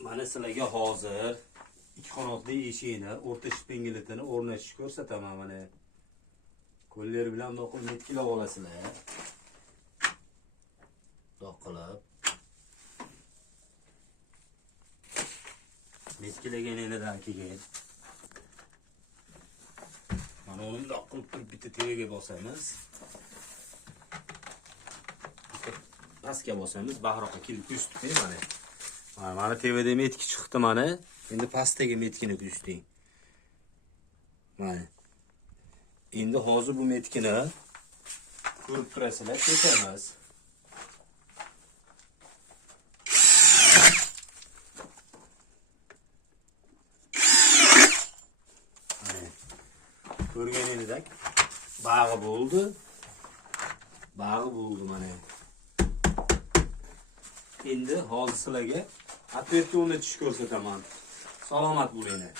Mana sizlarga hozir ikki qanotli eshikni, o'rta shpingelitini o'rnatishni ko'rsataman mana. Qo'llar bilan bunday metkilab olasizlar. Doqilib. Metkilaganidan keyin mana uni doqilib turib bitta tevaga bosamiz. Pastga bosamiz, bahroqqa kelib ko'rsatib mana. Mana tevada metki chiqdi mana. Endi pastdagi metkini ko'rsating. Mana. Endi hozir bu metkini ko'rib turasizlar, kesamiz. Ko'rganingizdek bag'i bo'ldi. Bag'i bo'ldi mana. Endi hozir sizlarga apertuvni tish ko'rsataman. Salomat bo'linglar.